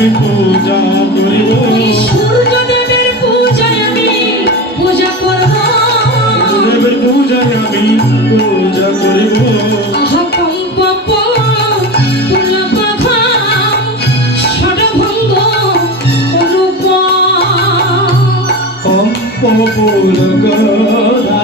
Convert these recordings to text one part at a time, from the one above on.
আমি পূজা করিব সূর্যদেবের পূজায় আমি পূজা করব সূর্যদেবের পূজায় আমি পূজা করিব আহা কম্প পুলকভা ষড়ভঙ্গ অনুপ কম্প পুলকধা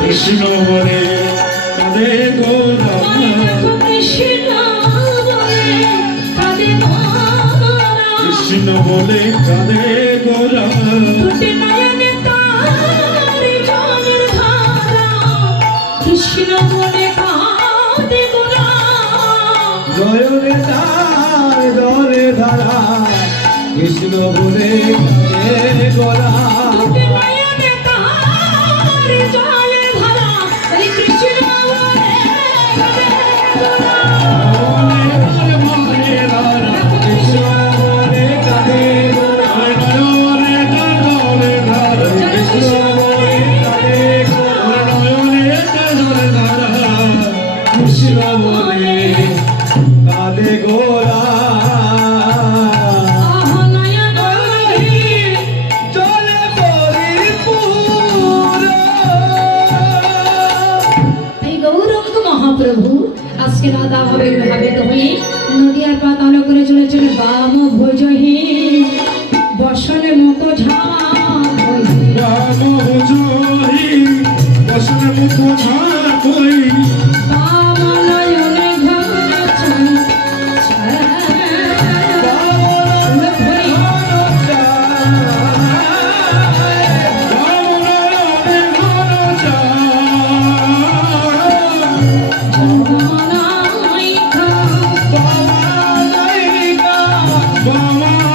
কৃষ্ণ বলে কাঁদে গোরা কৃষ্ণ বলে কাঁদে গোরা কৃষ্ণ বলে কাঁদে গোরা জয়রে তার দরে ধারা কৃষ্ণ বলে কাঁদে গোরা কাঁদে গোরা জলে পরিপূর্ণ। এই গৌরঙ্গ মহাপ্রভু আজকে রাধা ভাবে ভাবিত হয়ে নদিয়ার পাতাল করে চলে চলে বাম ভোজহে বসনে মতো ঝাঁক রাম ভোজহি বসনে মুখ ঝাঁকই Mama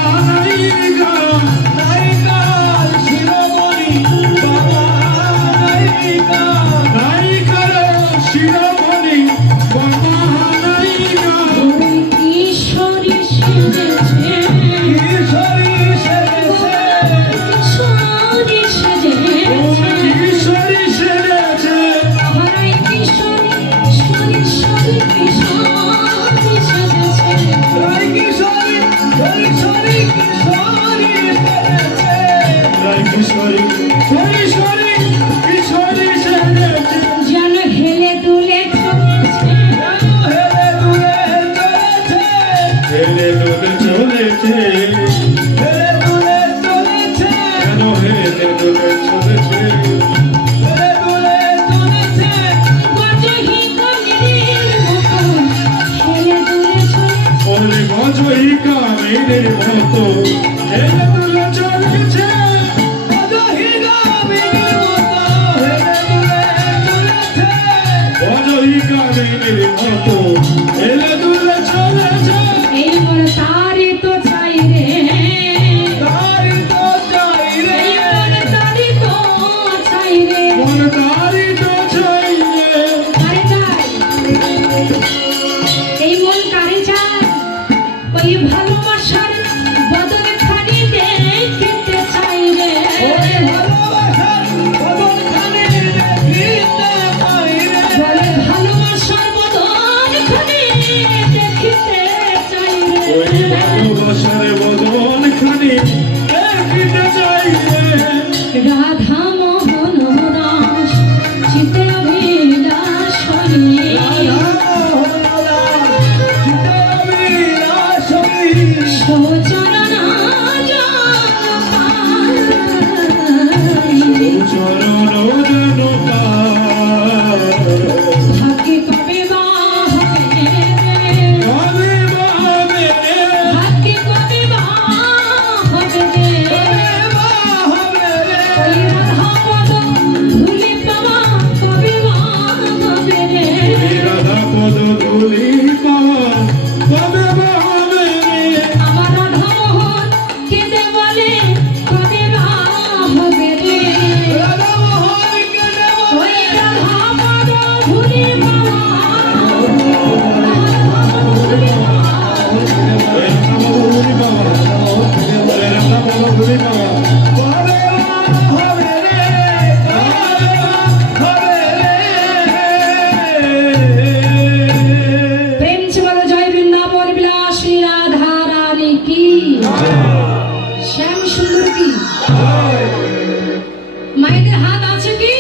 মায়েদের হাত আছে কি?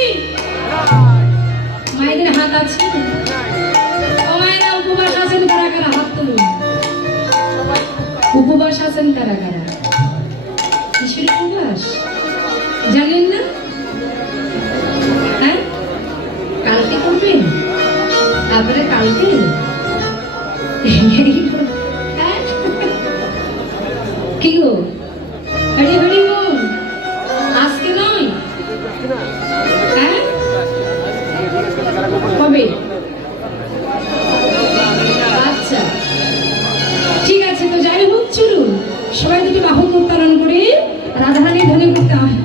মায়েদের হাত আছে? ও মায়েরা উপবাস আছেন কারা কারা? হাত তুলুন। উপবাস আছেন কারা কারা? কিসের উপবাস জানেন না? হ্যাঁ, কালকে করবেন, তারপরে কালকে হ্যাঁ? কি গো, হরি হরি বল, আজকে নয়, হ্যাঁ কবে? আচ্ছা ঠিক আছে, তো যাই হোক চলুন সবাই দুটি বাহু উত্তোলন করে রাধারানী ধ্বনি করতে হয়।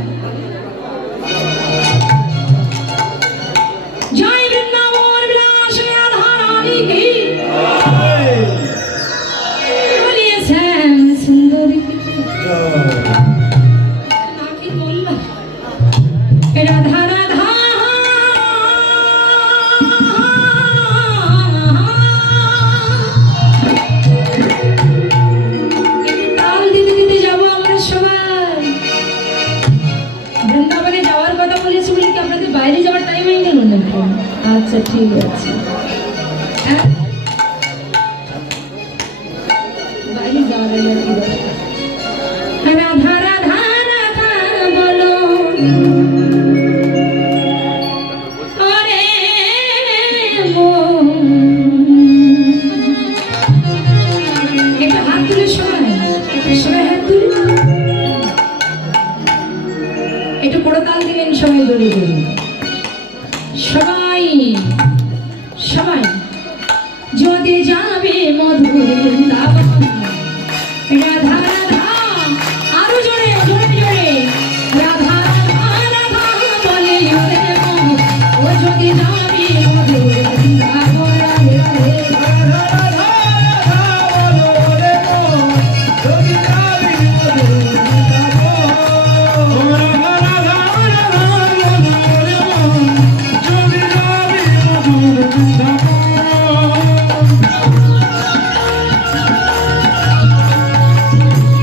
জয় বৃন্দাবন বিলাসে রাধারানী কি, বলিয়ে শ্যাম সুন্দরী কি। না কি বললাম? রাধা রাধা তাল দিতে দিতে যাবো আমরা সবাই। বৃন্দাবনে যাওয়ার কথা বলেছি বলে কি আপনাদের বাইরে যাওয়ার টাইম হয়ে গেল নাকি? আচ্ছা ঠিক আছে, হ্যাঁ বাইরে যাওয়ার আগে আর কি দরকার? রাধা রাধা রাধা বলো ওরে মন। একটু হাত তুলে সবাই, সবাই হাত তুলে একটু করতাল দিলেন সবাই দৌড়ে দৌড়ে, সবাই সবাই। যদি যাবে মধুর বৃন্দাবন, রাধা রাধা আরো জোরে জোরে জোরে, রাধা রাধা রাধা বলে ওরে মন। ও যদি যাবে মধুর বৃন্দাবন, রাধে রাধে Oh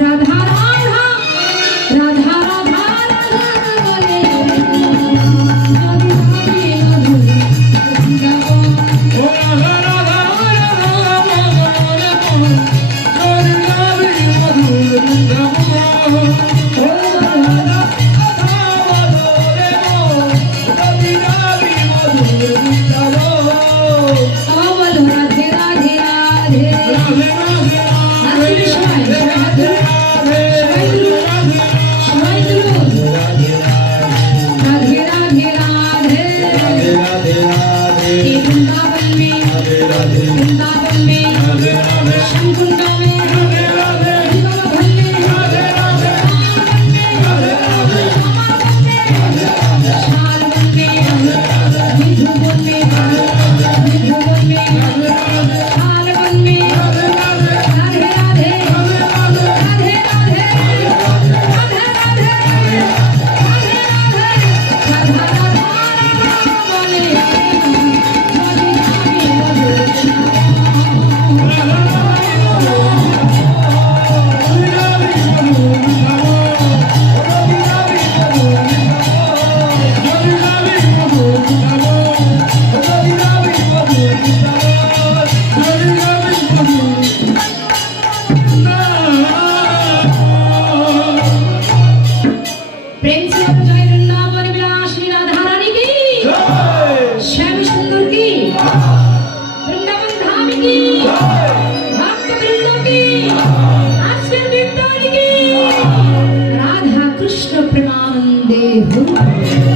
রাধা রাধা রাধা রাধা রাধা বলে ও রাধা রাধা রাধা মদন হরি নামে মধুর বৃন্দাবন ও রাধা রাধা মদন হরি নামে মধুর বৃন্দাবন বলো রাধে রাধে রাধে রাধে রাধে রাধে রাধে রাধে সবাই তুলুন রাধে রাধে রাধে রাধে রাধে ये वृंदावन में राधे राधे वृंदावन में राधे राधे शंकुंड में राधे राधे वृंदावन में राधे राधे राधे राधे शालवन में विधुवन में विधुवन में शालवन में राधे राधे राधे राधे राधे राधे राधे राधा राधा बोले प्रेम से आप जय वृंदावन विलासिनी राधा रानी की श्याम सुंदर की वृंदावन धाम की भक्त वृंदों की आश्रम वृंदावन की राधा कृष्ण प्रेमानंदे हो